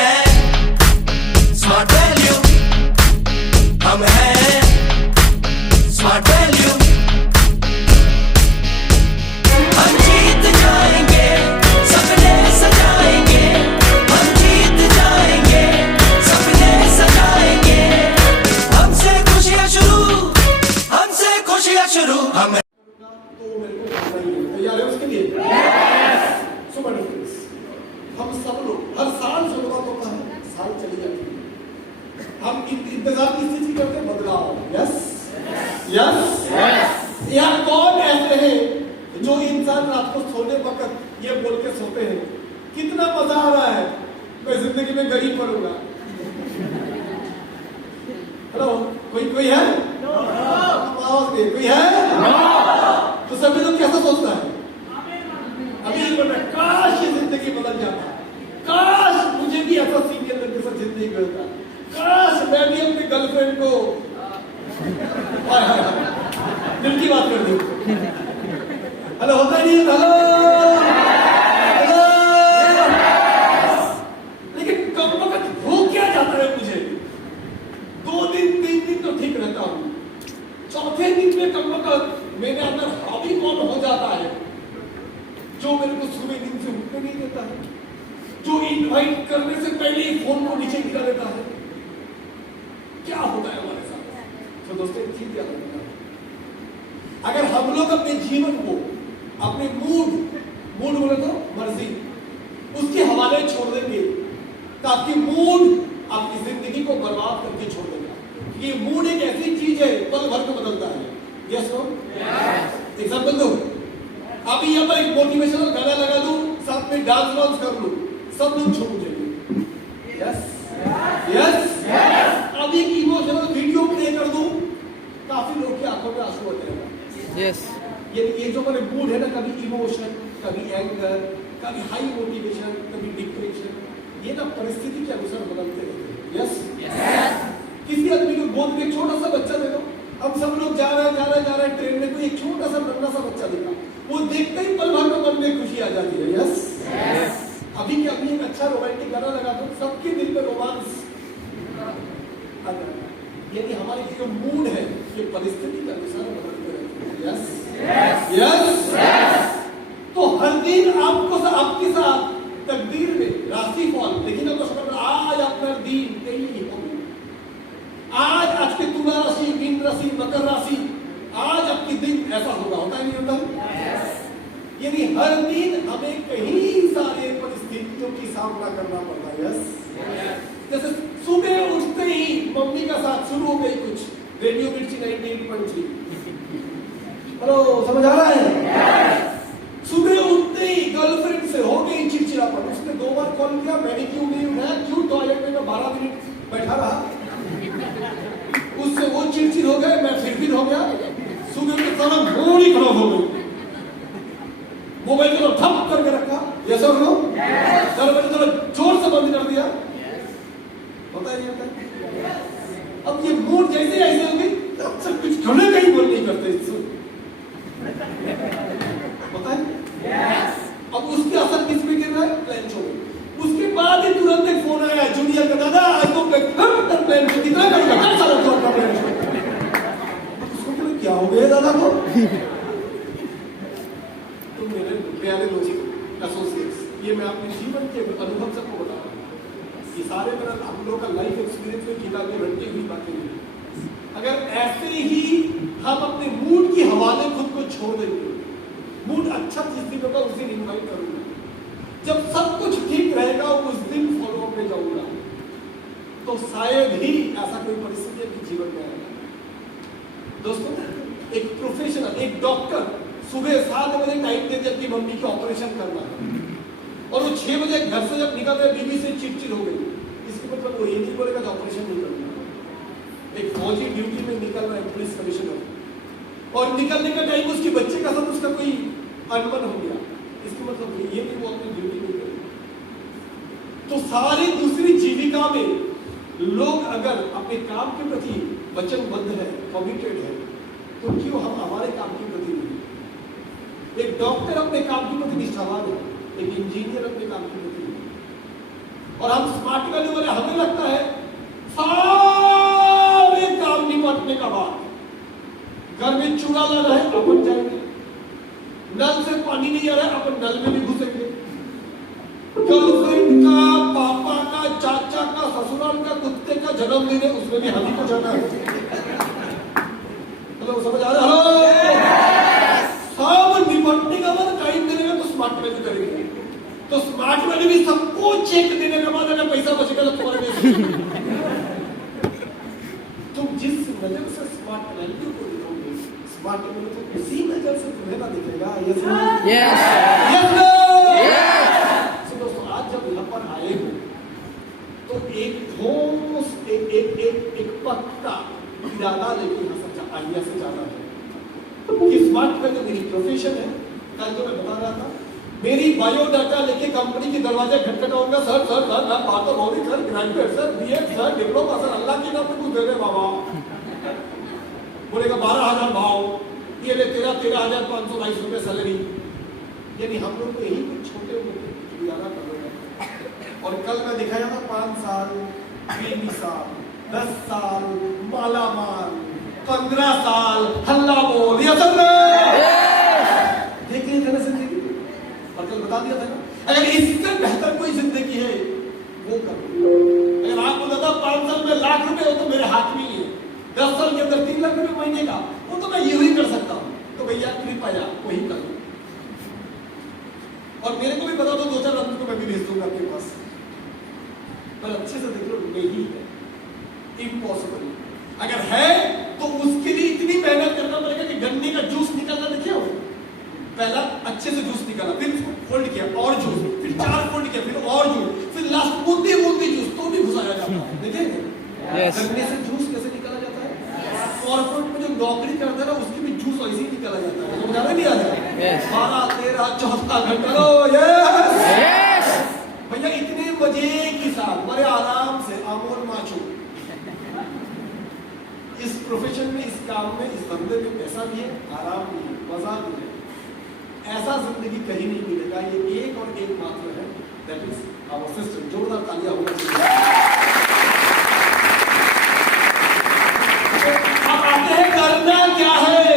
हैं smart value, हम हैं स्मार्ट वैल्यू। हम जीत जाएंगे, सपने सजाएंगे, हम जीत जाएंगे, सपने सजाएंगे। हमसे खुशियां शुरू, हमसे खुशियां शुरू। हम तैयार है उसके लिए? Super difference. हम सब लोग हर साल शुरुआत होता है, साल चली जाती है, हम इंतजार किस चीज की करते हैं? बदलाव। Yes yes. यहाँ कौन ऐसे हैं जो इंसान रात को सोने वक्त ये बोल के सोते हैं, कितना मजा आ रहा है, मैं जिंदगी में गरीब पड़ूंगा। हेलो, कोई है? आवाज दे, कोई है? तो सभी लोग कैसा सोचता है? अभी बोल रहा, काश ये जिंदगी बदल जाता, काश मुझे भी ऐसा सीनियर लड़के से जिंदगी मिलता, काश मैं भी अपने गर्लफ्रेंड को दिल की बात कर दूं। हेलो, होता ही नहीं? हेलो, लेकिन कब वक्त हो क्या जाता है मुझे? 2 दिन 3 दिन तो ठीक रहता हूं, चौथे दिन में कब वक्त मेरे अंदर हावी कौन हो जाता है, जो मेरे को सुबह नींद से उठने नहीं देता है, जो इनवाइट करने से पहले ही फोन को नीचे गिरा देता है। क्या होता है हमारे साथ? तो दोस्तों एक चीज याद रखना, अगर हम लोग अपने जीवन को अपने मूड बोले तो मर्जी उसके हवाले छोड़ देंगे, तो आपकी मूड आपकी जिंदगी को बर्बाद करके छोड़ देगा। ये मूड एक ऐसी चीज है पल भर को बदलता है। Yes no? एग्जाम्पल दो, अभी यहाँ पर एक मोटिवेशनल गाना लगा दूं, साथ में डांस कर लूं, सब लोग छूट जाएंगे। Yes yes. अब एक इमोशनल वीडियो प्ले कर दूं, काफी लोग की आंखों में आंसू आते हैं। यस। ये जो मेरे मूड है ना, कभी इमोशन, कभी एंगर, कभी हाई मोटिवेशन, कभी डिप्रेशन, ये ना परिस्थिति के अनुसार बदलते रहते हैं। यस। किसी आदमी को गोद में एक छोटा सा बच्चा दे दो, हम सब लोग जा रहे हैं ट्रेन में, कोई एक छोटा सा नन्हा सा बच्चा देखा, वो देखते ही पल भर में मन में खुशी आ जाती है। यस। अभी क्या, अभी एक अच्छा रोमांटिक गाना लगा दो, सबके दिल में रोमांस आ जाता है। यानी हमारे जो मूड है ये परिस्थिति के अनुसार बदलते रहते हैं। Yes yes. तो हर दिन आपको आपके साथ तकदीर में राशिफल लेकिन आज अपना दिन कई आज के तुला राशि, मीन राशि, मकर राशि, आज आपकी दिन ऐसा होता है नहीं होता? यानी हर दिन हमें कई सारे परिस्थितियों की सामना करना पड़ता है। यस। जैसे सुबह उठते ही मम्मी का साथ शुरू हो गई कुछ, रेडियो मिर्ची 98.3। हेलो, समझ आ रहा है? सुबह उठते ही गर्लफ्रेंड से हो गई चिड़चिड़ापन, उसने 2 बार कॉल किया, मैंने क्यों नहीं उठाया, क्यों टॉयलेट में 12 मिनट बैठा रहा, उससे वो चिड़चिड़ हो गए, मैं फिर हो गया, सुबह में सारा मूड ही खराब हो गई, मोबाइल को ठप करके रखा। यस और नो? चलो जोर से बंद कर दिया। होता है? अब ये मूड जैसे ऐसे हो गई, तब से कुछ करने का ही मन नहीं करते। होता है? अब उसके असर किस पे गिर रहा है? प्लान छोड़। उसके बाद ही तुरंत एक फोन आया जूनियर का, दादा आज तो प्लान छोड़, कितना करेगा, क्या सारा तो अपना प्लान छोड़। उसको बोले क्या हो गया दादा को? तो मेरे प्यारे दोस्त एसोसिएट्स, ये मैं अपने जीवन के अनुभव सबको बता रहा हूँ, ये सारे मेरा हम लोग का लाइफ एक्सपीरियंस में किताबें रटती हुई बातें हैं। अगर ऐसे ही हम अपने मूड की हवाले खुद को छोड़ देंगे, मूड अच्छा जिस दिन होगा उस दिन इन्वाइट करूंगा, जब सब कुछ ठीक रहेगा उस दिन फॉलो में जाऊंगा, तो शायद ही ऐसा कोई परिस्थिति आपके जीवन में आएगा। दोस्तों, एक प्रोफेशनल, एक डॉक्टर सुबह 7 बजे टाइम दे दी अपनी मम्मी की ऑपरेशन करना है, और वो 6 बजे घर से जब निकल रहे बीबी से चिड़चिड़ हो गई, इसके मतलब वो ये नहीं बोलेगा तो ऑपरेशन नहीं करना। एक फौजी ड्यूटी में निकल रहा है, पुलिस कमिश्नर, और निकलने का टाइम उसके बच्चे का साथ उसका कोई अनबन हो गया, इसके मतलब ये नहीं वो अपनी ड्यूटी नहीं करेगा। तो सारी दूसरी जीविका में लोग अगर अपने काम के प्रति वचनबद्ध है, कमिटेड है, तो क्यों हम हमारे काम के प्रति नहीं? एक डॉक्टर अपने काम के प्रति निष्ठावान है, एक इंजीनियर अपने काम के प्रति नहीं। और हम स्मार्ट वैल्यू वाले, हमें लगता है सारे काम निपटने का बाद घर में चूल्हा लगा है अपन जाएंगे, नल से पानी नहीं आ रहा है अपन नल में भी घुसेंगे, गर्लफ्रेंड का, पापा का, चाचा का, ससुराल का, कुत्ते का जन्मदिन है उसमें भी हम ही को जाना है। हेलो, समझ आ रहा है? सब निपटने का बाद टाइम देने का तो स्मार्ट वैल्यू करेंगे, तो स्मार्ट वैल्यू भी सबको चेक देने के बाद अगर पैसा बचेगा तो तुम्हारे तुम जिस नजर से स्मार्ट वैल्यू को देखोगे, स्मार्ट वैल्यू तो उसी नजर से तुम्हें ना दिखेगा। दोस्तों, आज जब यहाँ पर आए हो तो एक ठोस एक पक्का इरादा लेके आइडिया से जाना है कि स्मार्ट वैल्यू मेरी प्रोफेशन है। कल जो मैं बता रहा था, मेरी बायोडाटा लेके कंपनी के दरवाजे खटखटाऊंगा, सर सर सर मैं बात तो बहुत ही sir, graduate sir, BEd sir, diploma sir, Allah की नाम पे कुछ दे दे बाबा। बोलेगा 12,000 भाव, ये ले 13,522 रुपए सैलरी। यानी हम लोग को यही कुछ छोटे मोटे गुजारा कर रहे हैं। और कल मैं दिखाया था 5 साल, 20 साल, 10 साल माला माल, 15 साल हल्ला बोल, ये सब देख लिए थे ना जिंदगी। और कल बता दिया था ना, अगर इससे बेहतर कोई जिंदगी है वो करो। अगर आप बोला था 5 साल में लाख रुपए हो तो मेरे हाथ में ही है, 10 साल के अंदर 3 लाख रुपए महीने का वो तो मैं यूं ही कर सकता हूं। तो भैया कृपया वही कर, और मेरे को भी बता दो 2-4 आदमी को मैं भी भेज दूंगा आपके पास, पर अच्छे से देख लो नहीं है, इम्पॉसिबल। अगर है तो उसके लिए इतनी मेहनत करना पड़ेगा कि गन्ने का जूस निकलना देखिए हो, पहला अच्छे से जूस निकाला, फिर फोल्ड किया और जूस, फिर 4 फोल्ड किया, फिर और जूस, फिर लास्ट बूंदी बूंदी जूस तो भी घुसाया जाता है। देखिए गन्ने से जूस कैसे निकाला जाता है, कॉर्पोरेट में जो नौकरी करता है ना उसकी भी जूस वैसे ही निकाला जाता है, समझा नहीं आता है। 12, 13, 14 घंटा भैया, इतने मजे के साथ बड़े आराम से आमोल माचो इस प्रोफेशन में, इस काम में, इस धंधे में पैसा भी है, आराम भी है, मजा भी है। ऐसा जिंदगी कहीं नहीं मिलेगा। ये एक और एक मात्र है, दैट इज आवर सिस्टम। जोरदार तालियां होना चाहिए। अब आते हैं करना क्या है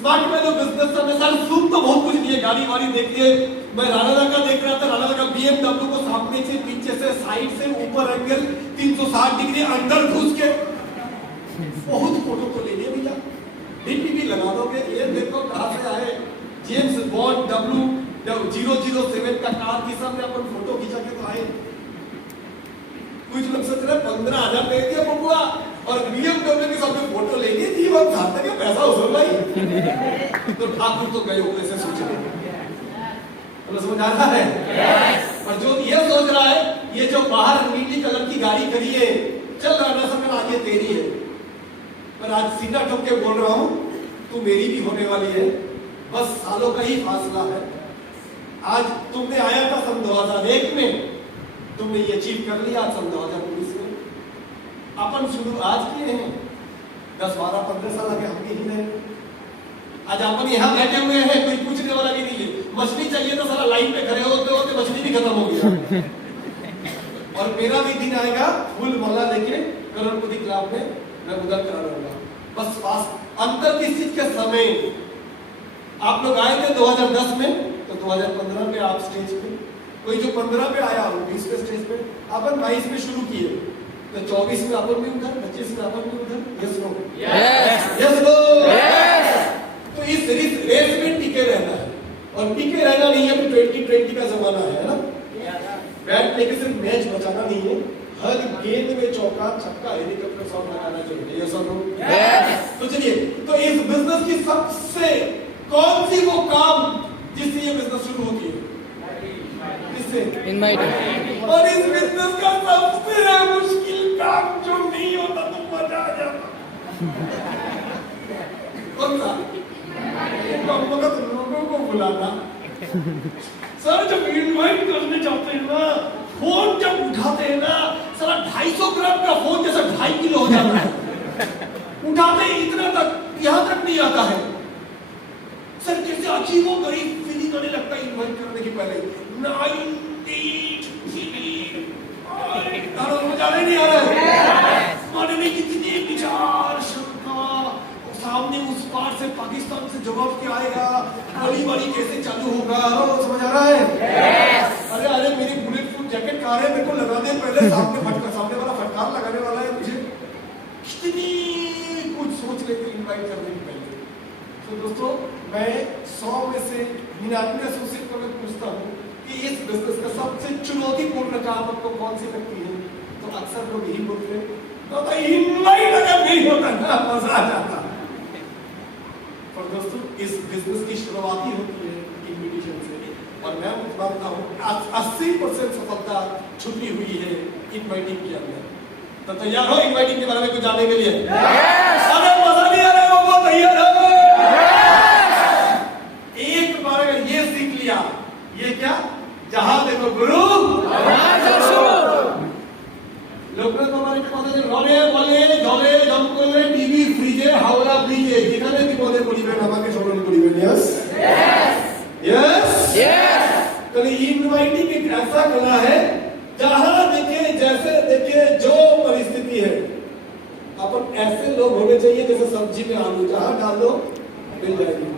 स्मार्ट वैल्यू बिजनेस में। साल सूप तो बहुत कुछ नहीं है, गाड़ी वाड़ी देखिए, मैं राणा का देख रहा था, राणा का BMW को सामने से, पीछे से, साइड से, ऊपर एंगल 360 डिग्री अंदर घुस के बहुत फोटो तो ले लिए भैया, डीपी भी लगा दोगे। ये देखो कहां से आए, जेम्स बॉन्ड W007 का कार की सामने अपन फोटो खींचा के तो आए। कुछ लोग सोच रहे 15,000 दे दिया बबुआ और BMW के सामने फोटो ले लिए, जीवन सार्थक है, पैसा वसूल भाई। तो ठाकुर तो गए हो, ऐसे सोच रहे, समझ आ रहा है। और जो ये सोच रहा है, ये जो बाहर नीली कलर की गाड़ी खड़ी है, चल राणा सकल आगे तेरी है, पर आज सीधा ठोक के बोल रहा हूं, तू मेरी भी होने वाली है, बस सालों का ही फासला है। आज तुमने आया था सन 2001 में, तुमने ये अचीव कर लिया सन 2019 में। अपन शुरू आज किए हैं, 10, 12, 15 साल आगे हम यही रहे। आज अपन यहाँ बैठे हुए हैं, कोई पूछने वाला भी नहीं है। मछली चाहिए तो सारा लाइन पे खड़े होते होते मछली भी खत्म हो गया। और मेरा भी दिन आएगा फूल माला लेके करोड़पति क्लब में मैं उधर करा रहूंगा। बस फास्ट अंतर किस चीज के समय, आप लोग आए थे 2010 में, तो 2015 में आप स्टेज पे, कोई जो 15 पे आया वो 20 पे स्टेज पे, अपन 22 में शुरू किए, तो 24 में अपन भी उधर, 25 में अपन भी उधर। Yes no, yes no. तो इस रेस में टिके रहना है, और टिके रहना नहीं है, 2020 का जमाना है ना। बैट लेके सिर्फ मैच बचाना नहीं है, हर गेंद में चौका छक्का हेलीकॉप्टर शॉट लगाना चाहिए। ये सब लोग तो चलिए, तो इस बिजनेस की सबसे कौन सी वो काम जिससे ये बिजनेस शुरू होती है, इससे। और इस बिजनेस का सबसे मुश्किल काम जो नहीं होता तो मजा आ जाता, कौन सा? लोगों को बुलाना। सर जब इनवाइट करने जाते हैं ना, फोन जब उठाते हैं ना, सारा 250 ग्राम का फोन जैसा 2.5 किलो हो जाता है। उठाते इतना तक, यहां तक नहीं आता है। सर कैसे अजीबो गरीब फीलिंग आने लगता है इनवाइट करने के पहले। 93 आ रहा है नहीं आ रहा है? माने नहीं कितनी विचार क्षमता, सामने उस पार से पाकिस्तान से जवाब क्या आएगा, गोलीबारी कैसे चालू होगा, समझ आ रहा है? अरे अरे मेरी बुलेट प्रूफ जैकेट कहाँ है, मेरे को लगा दे पहले, सामने वाला फटकार लगाने वाला है मुझे। कितनी कुछ सोच लेते इनवाइट करने की पहले। तो दोस्तों मैं 100 में से 99 एसोसिएट को मैं पूछता हूँ कि इस बिजनेस का सबसे चुनौतीपूर्ण काम आपको कौन सी लगती है, तो अक्सर लोग यही बोलते हैं तो इनवाइट अगर नहीं होता ना मजा आ जाता। और दोस्तों इस बिजनेस की शुरुआत ही होती है इन्विटेशन से, और मैं मानता हूँ 80% सफलता छुपी हुई है इनवाइटिंग के अंदर। तो तैयार हो इनवाइटिंग के बारे में कुछ जानने के लिए? अरे मजा नहीं आ रहा है, वो तैयार हो? एक बार अगर ये सीख लिया, ये क्या, जहां देखो गुरु लोकल हमारे पास रोने बोले झोले जम कोले टीवी फ्रिजे हावड़ा ब्रिजे যেখানে কি বলে পরিবেন আমাকে স্মরণ করিবেন। Yes yes yes. तो इनवाइटिंग एक ऐसा कला है जहां देखे जैसे देखे जो परिस्थिति है, अपन ऐसे लोग होने चाहिए जैसे सब्जी में आलू, जहां डालो मिल जाएगी।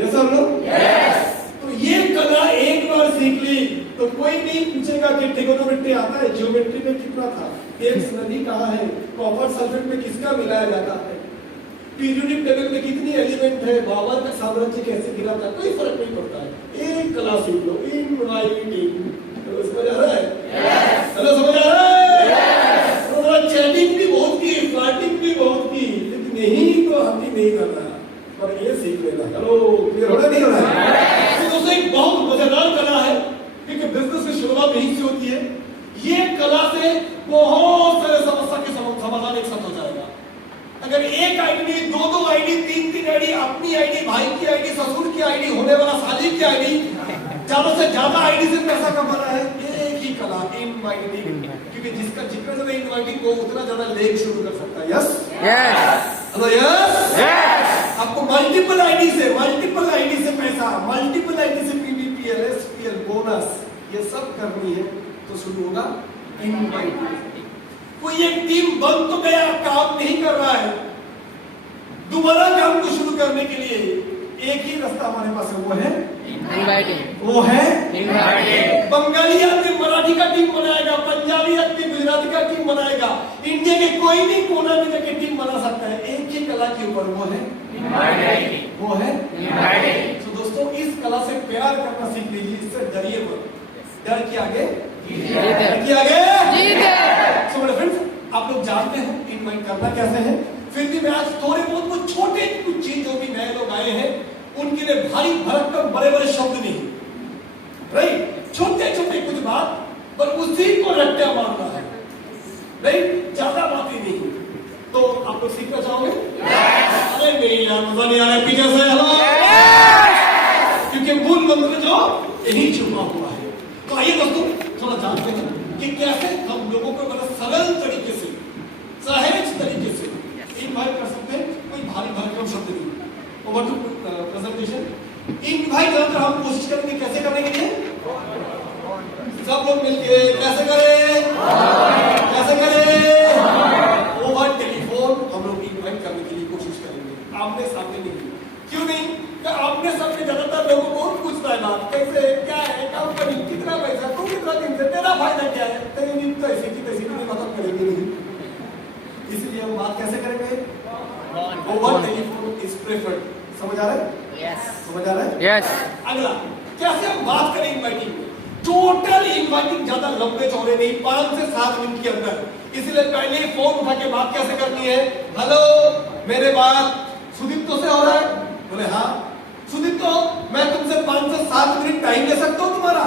ये सब लोग यस। तो ये कला एक बार सीख ली तो कोई नहीं पूछेगा कि ट्रिगोनोमेट्री आता है, ज्योमेट्री में कितना था, एक्स नदी कहाँ है, कॉपर सल्फेट में किसका मिलाया जाता है, पीरियोडिक टेबल में कितनी एलिमेंट है, बाबर का साम्राज्य कैसे गिरा था, कोई फर्क नहीं पड़ता है। एक कला सीख लो, इनवाइटिंग। समझ आ रहा है? हेलो समझ आ रहा है? उन्होंने चैटिंग भी बहुत की, फ्लर्टिंग भी बहुत की, लेकिन यही तो हम नहीं कर रहा, पर ये सीख लेना। हेलो क्लियर हो रहा नहीं हो रहा है? तो दोस्तों एक बहुत मजेदार कला है, क्योंकि बिजनेस की शुरुआत यहीं से होती है। ये कला से बहुत सारे समस्या के समाधान एक साथ हो जाएगा। अगर एक आईडी, दो आईडी, तीन आईडी, अपनी आईडी, भाई की आईडी, ससुर की आईडी, होने वाला साली की आईडी, ज्यादा से ज्यादा आईडी से पैसा कमाना है, एक ही कला इनवाइटिंग। क्योंकि जिसका जितना ज्यादा इनवाइटिंग हो उतना ज्यादा लेग शुरू कर सकता है। Yes yes. Hello yes yes. आपको मल्टीपल आईडी से पैसा, मल्टीपल आईडी से पीवीपीएल, एसपीएल, बोनस, ये सब करनी है तो शुरू होगा इनवाइटिंग। कोई एक टीम बन तो गया, काम नहीं कर रहा है, दोबारा काम को शुरू करने के लिए एक ही रास्ता हमारे पास है, वो है इनवाइटिंग। वो है इनवाइटिंग। बंगाली आदमी मराठी का टीम बनाएगा, पंजाबी आदमी गुजराती का टीम बनाएगा, इंडिया के कोई भी कोना में जाके टीम बना सकता है एक ही कला के ऊपर, वो है इनवाइटिंग। वो है इनवाइटिंग। तो दोस्तों इस कला से प्यार करना सीख लीजिए, इससे डरिए मत, डर के आगे जीत है। सो मेरे फ्रेंड्स, आप लोग जानते हैं इनवाइट करना कैसे है, फिर भी मैं आज थोड़े बहुत कुछ छोटे कुछ चीज जो भी नए लोग आए हैं उनके लिए भारी भरकम बड़े बड़े शब्द नहीं, राइट, छोटे छोटे कुछ बात, पर उसी को रट्टा मारना है, राइट, ज्यादा बातें नहीं। तो आप लोग सीखना चाहोगे? अरे मेरी यार मजा नहीं आ रहा है पीछे से, हेलो, क्योंकि मूल मंत्र जो यही छुपा हुआ है। तो आइए दोस्तों थोड़ा जानते हैं कि कैसे हम लोगों को बड़ा सरल तरीके से, सहज तरीके से इनवाइट कर सकते हैं, कोई भारी भरकम शब्द नहीं। Over to presentation. इनवाइट करकर हम कोशिश करेंगे कैसे करने के लिए, सब लोग मिलके कैसे करें, ओवर टेलीफोन हम लोग इनवाइट करने के लिए कोशिश करेंगे, आमने सामने नहीं। क्यों नहीं? आमने सामने ज्यादातर लोगों को पूछता है बात, कैसे, क्या है, कंपनी, कितना पैसा, तू कितना दिन से, तेरा फायदा क्या है, तेरी नींद तो ऐसी की तैसी नहीं, मतलब करेंगे नहीं। इसलिए हम बात कैसे करेंगे, ओवर टेलीफोन इज प्रेफर्ड। समझ आ रहा है? यस। समझ आ रहा है? यस। अगला कैसे हम बात करें इनवाइटिंग में, टोटल इनवाइटिंग ज्यादा लंबे चौड़े नहीं, 5 से 7 मिनट के अंदर। इसलिए पहले फोन उठा के बात कैसे करनी है, हेलो मेरे बात सुदीप्तो से हो रहा है, बोले हाँ सुदीप्तो, मैं तुमसे 5 से 7 मिनट टाइम ले सकता हूँ तुम्हारा।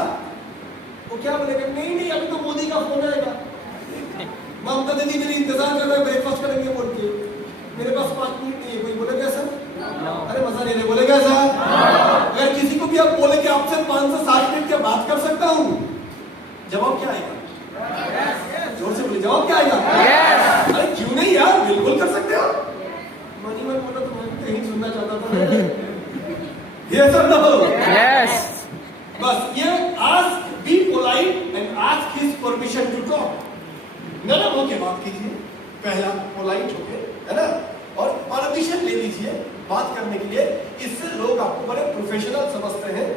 वो क्या बोलेगा, नहीं नहीं अभी तो मोदी का फोन आएगा, ममता दीदी मेरी इंतजार कर रहे हैं, ब्रेकफास्ट करेंगे बोल के, मेरे पास 5 मिनट नहीं है। कोई बोलेगा सर, अरे मजा नहीं बोलेगा सर। अगर किसी को भी आप बोले कि आपसे 5 से 7 मिनट क्या बात कर सकता हूँ, जवाब क्या आएगा? जोर से बोले, जवाब क्या आएगा? अरे क्यों नहीं यार, बिल्कुल कर सकते हो। मनी मन बोला तो मैं कहीं सुनना चाहता था। Yes or no? Yes. बस ये ask, be polite and ask his permission to talk. नरम होके बात कीजिए, पहला पोलाइट होके, है ना, और परमिशन ले लीजिए बात करने के लिए। इससे लोग आपको बड़े प्रोफेशनल समझते हैं,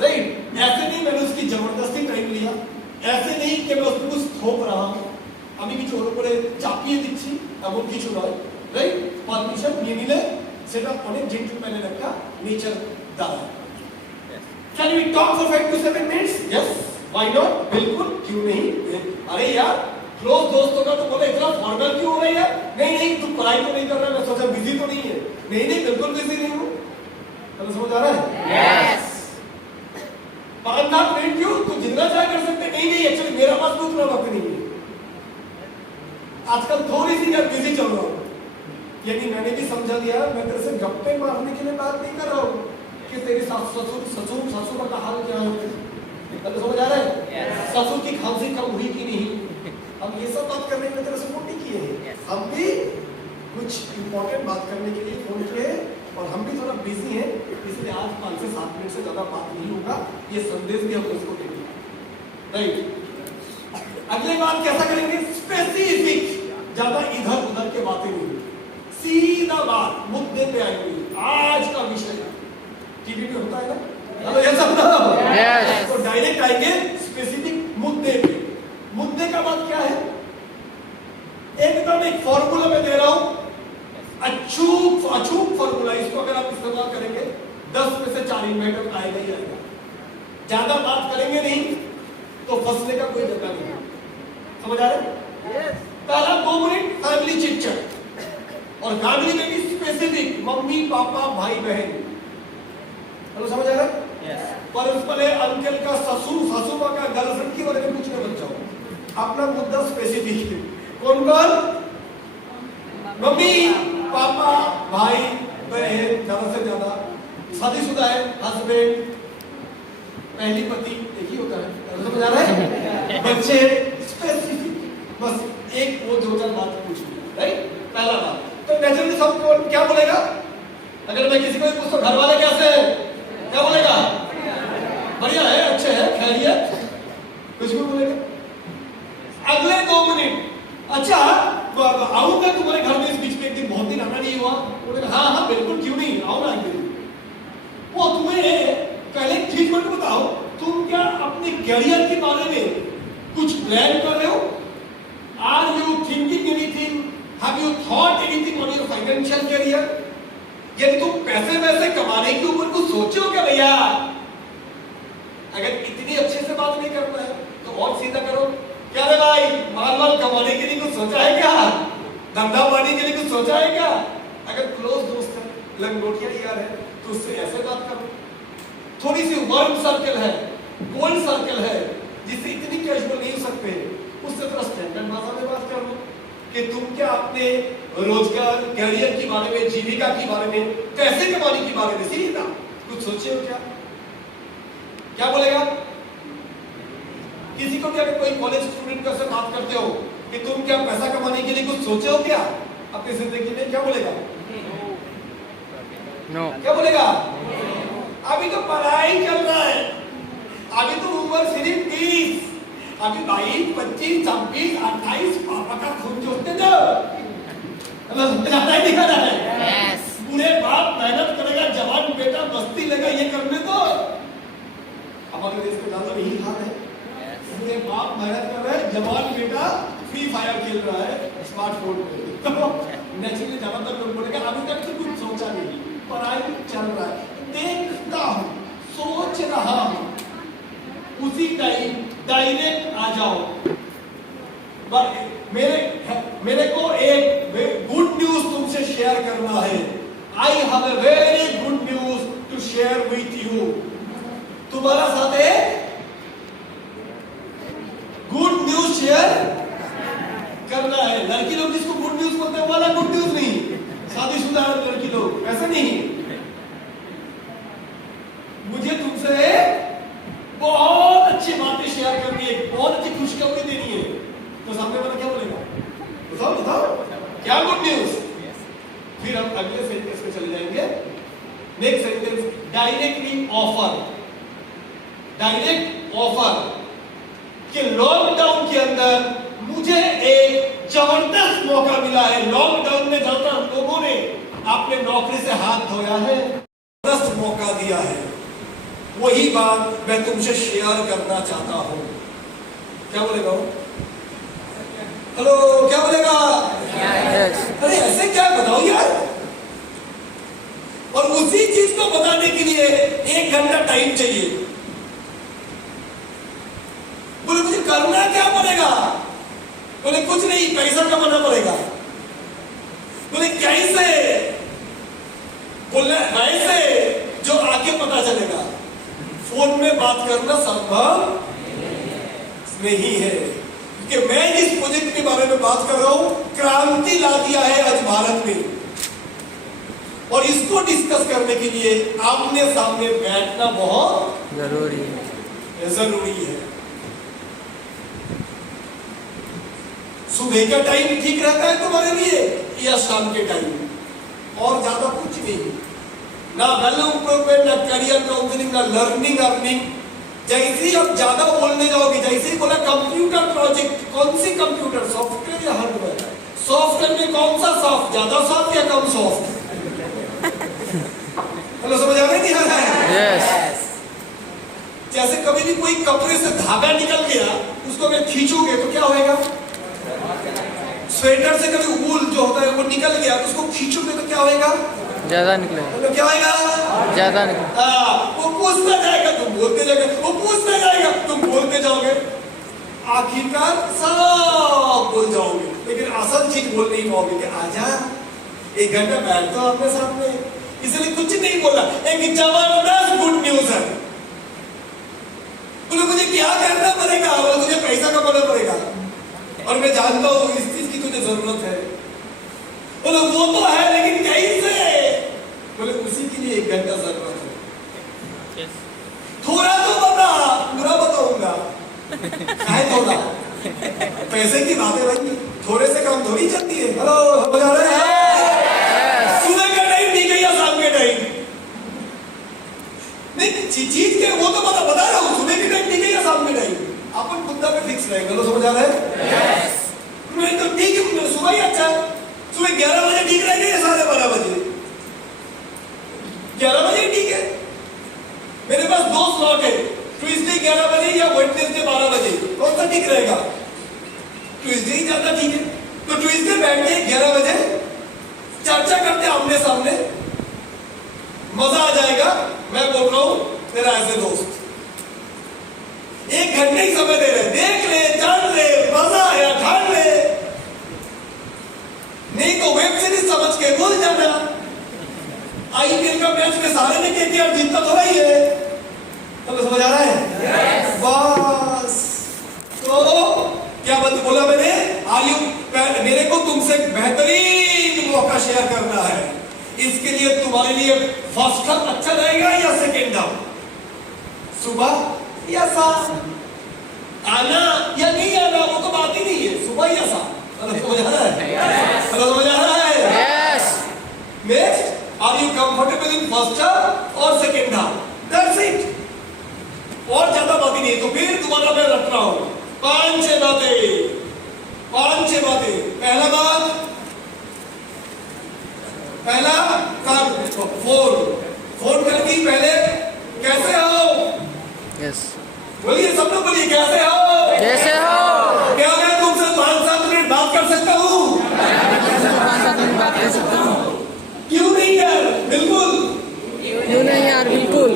राइट। ऐसे नहीं मैंने उसकी जबरदस्ती टाइम लिया, ऐसे नहीं कि मैं उसको कुछ थोप रहा हूं, আমি কিছু ওর উপরে চাপিয়ে দিচ্ছি এমন কিছু নয়, রাইট। পারমিশন নিয়ে নিলে সেটা অনেক জেন্টলম্যানের একটা নেচার দাঁড়ায়। Can we talk for 5 to 7 minutes? Yes, why not? बिल्कुल, क्यों नहीं? अरे यार, क्लोज दोस्तों का तो बोले इतना फॉर्मल क्यों हो रही है? नहीं नहीं, तू पढ़ाई तो नहीं कर रहा है, मैं सोचा बिजी तो नहीं है। नहीं नहीं, बिल्कुल बिजी नहीं हूँ। तुम्हें समझ आ रहा है? Yes. 5 मिनट क्यों? तू जितना चाहे कर सकते। नहीं नहीं, एक्चुअली मेरा पास भी उतना वक्त नहीं है, आजकल थोड़ी सी मैं बिजी चल रहा हूँ। यानी मैंने भी समझा दिया, मैं तेरे से गप्पे मारने के लिए बात नहीं कर रहा हूँ कि तेरी ससुर का हाल क्या है, समझ आ रहा है? ससुर की खांसी कम हुई कि नहीं, हम ये सब बात करने के लिए तेरे से फोन नहीं किए हैं। हम भी कुछ इंपॉर्टेंट बात करने के लिए फोन किए और हम भी थोड़ा बिजी हैं, इसलिए आज 5 से 7 मिनट से ज्यादा बात नहीं होगा। ये संदेश भी हम उसको देंगे, राइट। अगली बात कैसा करेंगे? स्पेसिफिक, ज्यादा इधर उधर के बातें नहीं, सीधा बात मुद्दे पे आएंगे। आज का विषय टीवी पे होता है ना, हेलो ये सब ना, तो डायरेक्ट आएंगे स्पेसिफिक मुद्दे पे। मुद्दे का बात क्या है? एकदम एक फॉर्मूला में दे रहा हूं, अचूक फॉर्मूला। इसको अगर आप इस्तेमाल करेंगे 10 में से 4 इन्वेंटर आएगा ही आएगा। ज्यादा बात करेंगे नहीं तो फंसने का कोई जगह नहीं। समझ आ रहे? पहला 2 मिनट फैमिली चिट-चैट, और फैमिली में भी स्पेसिफिक, मम्मी पापा भाई बहन, हेलो समझ आ रहा है? पर उस पर अंकल का ससुर ससुर का गर्लफ्रेंड के बारे में कुछ नहीं बचाओ। अपना मुद्दा स्पेसिफिक है। कौन कौन? मम्मी पापा भाई बहन, ज्यादा से ज्यादा शादीशुदा है, हस्बैंड, पहली पति एक ही होता है, समझ आ रहा है? बच्चे, स्पेसिफिक, बस एक वो 2-4 बात पूछनी, राइट। पहला बात तो नेचुरली सब क्या बोलेगा? अगर मैं किसी को भी पूछूं घर वाले कैसे हैं, क्या बोलेगा? बढ़िया है, अच्छे हैं, खैरियत, कुछ भी बोलेगा। अगले 2 मिनट, अच्छा आऊंगा तुम्हारे घर में इस बीच में, एक दिन बहुत दिन आना नहीं हुआ, बोलेगा हाँ हाँ बिल्कुल, क्यों नहीं, आओ ना एक दिन। वो तुम्हें पहले एक चीज मत बताओ, तुम क्या अपने करियर के बारे में कुछ प्लान कर रहे हो? Are you thinking anything? Have you thought anything on your financial career? यदि तुम पैसे वैसे कमाने के ऊपर कुछ सोचो क्या भैया? अगर इतनी अच्छे से बात नहीं करना है तो और सीधा करो, क्या रे भाई माल कमाने के लिए कुछ सोचा है क्या? धंधा पानी के लिए कुछ सोचा है क्या? अगर क्लोज दोस्त है, लंगोटिया यार है, तो उससे ऐसे बात करो। थोड़ी सी वर्म सर्कल है, गोल्ड सर्कल है, जिससे इतनी कैजुअल नहीं हो सकते, उससे थोड़ा स्टैंडर्ड भाषा में बात कर लो कि तुम क्या अपने रोजगार करियर के बारे में, जीविका के बारे में, पैसे कमाने के बारे में सीधा कुछ सोचे हो क्या? क्या बोलेगा? किसी को भी अगर कोई कॉलेज स्टूडेंट को ऐसे बात करते हो कि तुम क्या पैसा कमाने के लिए कुछ सोचे हो क्या अपनी जिंदगी में, क्या बोलेगा? No. क्या बोलेगा? अभी तो पढ़ाई चल रहा है, अभी तो उम्र सिर्फ 20, अभी 22, 25, 26, 28 पापा का खून जोड़ते दो। नहीं दिखा रहा है? पूरे बाप मेहनत करेगा, जवान बेटा मस्ती लगा, ये करने दो। हमारे देश में ज्यादा यही हाल है, पूरे बाप मेहनत कर रहे हैं, जवान बेटा फ्री फायर खेल रहा है स्मार्टफोन पे। तो नेचुरली ज्यादातर लोग बोलेगा अभी तक तो कुछ सोचा नहीं, पढ़ाई चल रहा है, देखता हूं, सोच रहा हूं, उसी टाइम डायरेक्ट आ जाओ। मेरे को एक गुड न्यूज तुमसे शेयर करना है। I have a very good news to share with you. तुम्हारा साथ है गुड न्यूज शेयर करना है। लड़की लोग जिसको गुड न्यूज बोलते हैं वाला गुड न्यूज नहीं, शादीशुदा लड़की लोग ऐसा नहीं। मुझे तुमसे बहुत अच्छी बातें शेयर करनी है, बहुत अच्छी खुशखबरी देनी है। तो सामने वाला क्या बोलेगा? बताओ क्या गुड न्यूज? फिर हम अगले सेंटेंस में चले जाएंगे। Next sentence, directly offer. Direct offer कि लॉकडाउन के अंदर मुझे एक जबरदस्त मौका मिला है। लॉकडाउन में ज्यादा लोगों ने अपने नौकरी से हाथ धोया है, जबरदस्त मौका दिया है। वही बात मैं तुमसे शेयर करना चाहता हूं। क्या बोलेगा वो? हेलो, क्या बोलेगा? अरे ऐसे क्या बताओ यार। और उसी चीज को बताने के लिए 1 घंटा टाइम चाहिए। बोले मुझे करना क्या पड़ेगा? बोले कुछ नहीं, पैसा कमाना पड़ेगा। बोले कैसे? बोले ऐसे जो आगे पता चलेगा। फोन में बात करना संभव नहीं है, क्योंकि मैं जिस प्रोजेक्ट के बारे में बात कर रहा हूं क्रांति ला दिया है आज भारत में। और इसको डिस्कस करने के लिए आमने सामने बैठना बहुत जरूरी है। सुबह का टाइम ठीक रहता है तुम्हारे लिए या शाम के टाइम? और ज्यादा कुछ नहीं, ना वैल्यू इंप्रूवमेंट, ना करियर काउंसलिंग, ना लर्निंग अर्निंग। जैसे ही आप ज्यादा बोलने जाओगे, जैसे ही बोला कंप्यूटर प्रोजेक्ट, कौन सी कंप्यूटर, सॉफ्टवेयर या हार्डवेयर? सॉफ्टवेयर में कौन सा सॉफ्ट, ज्यादा सॉफ्ट या कम सॉफ्ट? हेलो, समझ आ रही है? यस। जैसे कभी भी कोई कपड़े से धागा निकल गया, उसको अगर खींचोगे तो क्या होएगा? स्वेटर से कभी वूल जो होता है वो निकल गया, उसको खींचोगे तो क्या होएगा? ज्यादा निकलेगा। तो क्या होएगा? ज्यादा निकलेगा। वो पूछता जाएगा, तुम बोलते जाओगे, वो पूछता जाएगा, तुम बोलते जाओगे, आखिरकार सब बोल जाओगे, लेकिन असल चीज बोल नहीं पाओगे कि आजा 1 घंटा बैठ जाओ अपने सामने। इसलिए कुछ नहीं बोला। एक जबरदस्त गुड न्यूज है। बोले मुझे क्या करना पड़ेगा? बोले तुझे पैसा कमाना पड़ेगा, और मैं जानता हूँ इस चीज की तुझे जरूरत है। बोले वो तो है, लेकिन कैसे? बोले उसी के लिए 1 घंटा जरूरत है। थोड़ा तो बता, पूरा बताऊंगा। है थोड़ा, पैसे की बातें भाई थोड़े से काम थोड़ी चलती है। हेलो, समझ आ रहा है? सुबह का टाइम ठीक है या शाम के टाइम? नहीं, चीज के वो तो बता रहा हूँ, सुबह के टाइम ठीक है या शाम के टाइम? अपन मुद्दा पे फिक्स रहेंगे। हेलो, समझ आ रहा है? मैं तो ठीक है, सुबह ही अच्छा। सुबह 11 बजे ठीक रहेगा या 12:30 बजे? 11 बजे ठीक है। मेरे पास 2 स्लॉट है, ट्यूसडे 11 बजे या वेडनेसडे 12 बजे। कौन सा ठीक रहेगा? ट्यूसडे ही ज्यादा ठीक है। तो ट्यूसडे बैठ के 11 बजे चर्चा करते आमने सामने, मजा आ जाएगा। मैं बोल रहा हूं तेरा ऐसे दोस्त, 1 घंटे ही समय दे रहे, देख ले, जान ले, मजा आया ठान ले। नहीं तो वेब सीरीज समझ के भूल जाना। आईपीएल का मैच में सारे ने केकेआर जीतता थोड़ा ही है। तो समझ आ रहा है? बस तो क्या बोला मैंने? आयु मेरे को तुमसे बेहतरीन मौका शेयर करना है। इसके लिए तुम्हारे लिए फर्स्ट हाफ अच्छा रहेगा या सेकेंड हाफ? सुबह या शाम? आना या नहीं आना वो तो बात ही नहीं है, सुबह या शाम। समझ आ रहा है? समझ आ रहा है? Yes. Next, are you comfortable in first half और सेकेंड हाफ? That's it. और ज्यादा बात ही नहीं। तो फिर दोबारा मैं रख रहा हूं 5-6 बातें। पहला बात, पहला काम, फोन करके पहले कैसे हो? यस। बोलिए, सब लोग बोलिए, कैसे हो? कैसे हो? क्या मैं तुमसे 5-7 मिनट बात कर सकता हूँ? क्यों नहीं यार? बिल्कुल क्यों नहीं यार, बिल्कुल।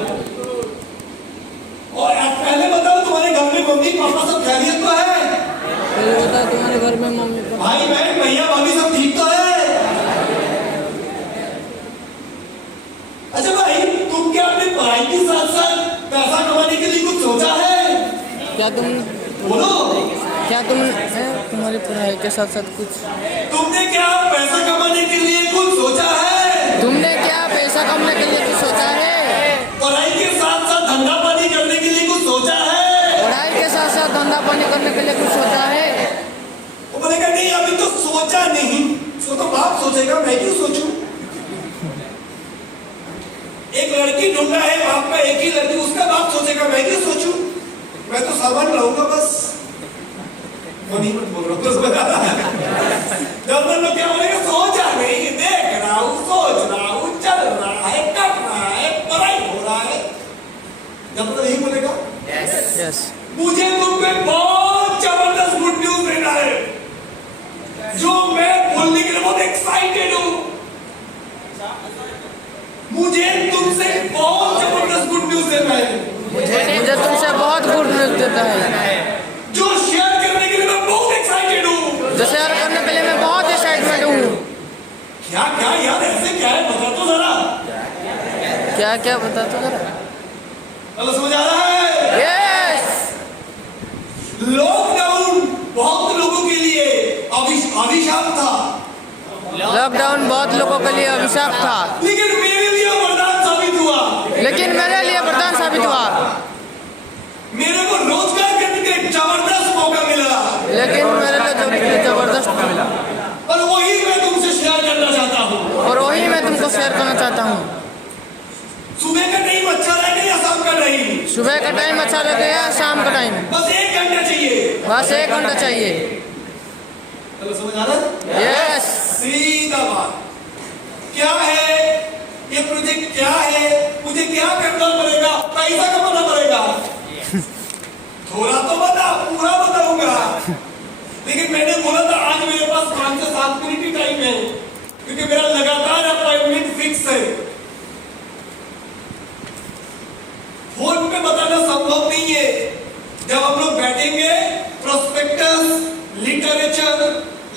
और पहले बताओ, तुम्हारे घर में मम्मी पापा सब खैरियत तो है? पहले बताओ, तुम्हारे घर में मम्मी पापा, भाई बहन भैया भाभी सब ठीक तो है? अच्छा भाई, तुम क्या अपनी पढ़ाई के साथ साथ पैसा कमाने के लिए कुछ सोचा है? क्या तुम बोलो, क्या तुम्हारी पढ़ाई के साथ साथ कुछ, तुमने क्या पैसा कमाने के लिए कुछ सोचा है? तुमने क्या पैसा कमाने के लिए कुछ सोचा है? पढ़ाई के साथ साथ धंधा पानी करने के लिए कुछ सोचा है? पढ़ाई के साथ साथ धंधा पानी करने के लिए कुछ सोचा है? वो बोलेगा नहीं अभी तो सोचा नहीं। तो बाप सोचेगा, मैं क्यों सोचूं? एक लड़की ढूंढा है, बाप का एक ही लड़की, उसका बाप सोचेगा मैं क्यों सोचूं? मैं तो सामान लाऊंगा बस। फनी मत बोल रहा हूँ, बता रहा है। ज्यादातर लोग क्या बोलेंगे, सोचा नहीं, देख रहा हूँ, सोच रहा हूँ, चल रहा है, कट रहा है, पढ़ाई हो रहा है। ज्यादातर यही बोलेगा। यस मुझे तुम पे बहुत जबरदस्त गुड न्यूज देना है, जो मैं बोलने के लिए बहुत एक्साइटेड हूँ। मुझे तुमसे बहुत जबरदस्त गुड न्यूज देना है, मुझे तुमसे बहुत गुड न्यूज देता है, जो शेयर करने के लिए मैं बहुत एक्साइटेड हूँ। जो शेयर करने के लिए मैं बहुत एक्साइटमेंट हूँ। क्या क्या यार, ऐसे क्या है, बता तो जरा। क्या क्या बता तो जरा। चलो समझ आ रहा है। यस लॉकडाउन बहुत लोगों के लिए अभिशाप था, लॉकडाउन बहुत लोगों के लिए अभिशाप था, लेकिन मेरे लिए वरदान साबित हुआ। लेकिन मेरे लिए वरदान साबित हुआ। मेरे को रोजगार करने का एक जबरदस्त मौका मिला, लेकिन मेरे लिए जबरदस्त मिला, और वही मैं तुमसे शेयर करना चाहता हूँ। और वही मैं तुमको शेयर करना चाहता हूँ। सुबह का टाइम अच्छा रहेगा या शाम का टाइम? सुबह का टाइम अच्छा लगेगा या शाम का टाइम? बस 1 घंटा चाहिए, बस 1 घंटा चाहिए। चलो समझ आ रहा है। यस सीधा बात, क्या है ये प्रोजेक्ट, क्या है, मुझे क्या करना पड़ेगा, पैसा कमाना पड़ेगा। थोड़ा तो बता, पूरा बताऊंगा, लेकिन मैंने बोला था आज मेरे पास 5 से 7 मिनट ही टाइम है, क्योंकि मेरा लगातार अपॉइंटमेंट फिक्स है। फोन पे बताना संभव नहीं है। जब हम लोग बैठेंगे, prospectus, literature,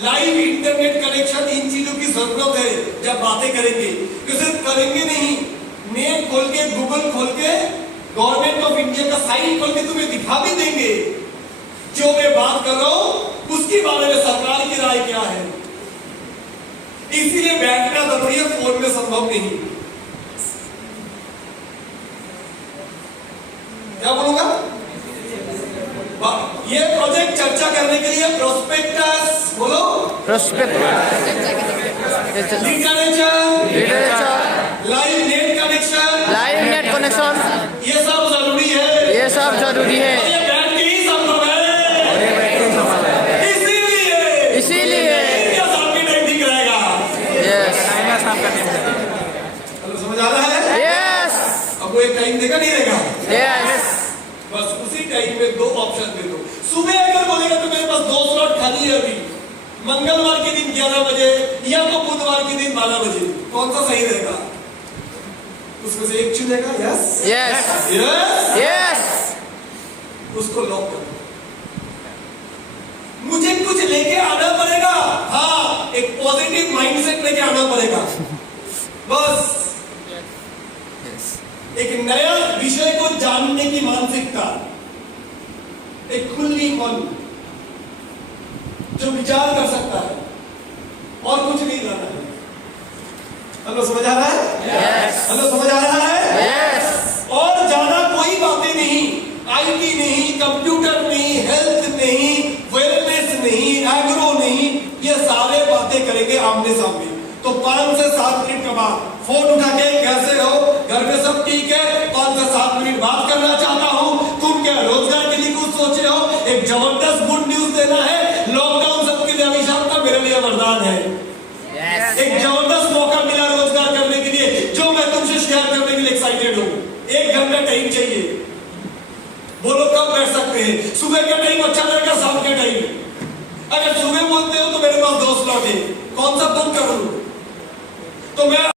live internet connection, इन चीजों की जरूरत है जब बातें करेंगे। तो सिर्फ करेंगे नहीं, नेट खोल के, गूगल खोल के, गवर्नमेंट ऑफ इंडिया का साइट खोल के तुम्हें दिखा भी देंगे जो मैं बात कर रहा हूं उसके बारे में सरकार की राय क्या है। इसीलिए बैठना जरूरी है, फोन में संभव नहीं। क्या बोलूंगा, ये प्रोजेक्ट चर्चा करने के लिए प्रोस्पेक्टस बोलो, लिटरेचर, लाइव नेट कनेक्शन, ये सब जरूरी है, ये सब जरूरी है। ये बैठ के ही संभव है। इसीलिए क्या सामने नहीं दिख रहेगा। यस समझ आ रहा है। यस अब वो एक टाइम देगा नहीं देगा, यस बस उसी टाइम में 2 ऑप्शन दे दो। सुबह अगर बोलेगा तो मेरे पास 2 स्लॉट खाली है अभी, मंगलवार के दिन 11 बजे या तो बुधवार के दिन 12 बजे, कौन सा सही रहेगा? उसमें से एक चुनेगा। यस यस यस यस उसको लॉक कर। मुझे कुछ लेके आना पड़ेगा, हाँ, एक पॉजिटिव माइंडसेट लेके आना पड़ेगा। बस एक नया विषय को जानने की मानसिकता, एक खुली मन जो विचार कर सकता है, और कुछ नहीं लाना है। हेलो समझ आ रहा है। यस हेलो समझ आ रहा है। यस और ज्यादा कोई बातें नहीं, आईटी नहीं, कंप्यूटर नहीं, हेल्थ नहीं, वेलनेस नहीं, एग्रो नहीं, ये सारे बातें करेंगे आमने सामने। तो 5 से 7 मिनट के बाद फोन उठा के, कैसे हो, घर में सब ठीक है, 5 से 7 मिनट बात करना चाहता हूँ, तुम क्या रोजगार के लिए कुछ सोचे हो, एक जबरदस्त गुड न्यूज देना है। लॉकडाउन सबके लिए अभिशाप था, मेरे लिए वरदान है। एक जबरदस्त मौका मिला रोजगार करने के लिए, जो मैं तुमसे शेयर करने के लिए एक्साइटेड हूँ। 1 घंटा टाइम चाहिए, बोलो कब बैठ सकते हैं? सुबह का टाइम अच्छा लगेगा, शाम के टाइम? अगर सुबह बोलते हो तो मेरे पास 2 स्लॉट है, कौन सा बुक करूं? तो मैं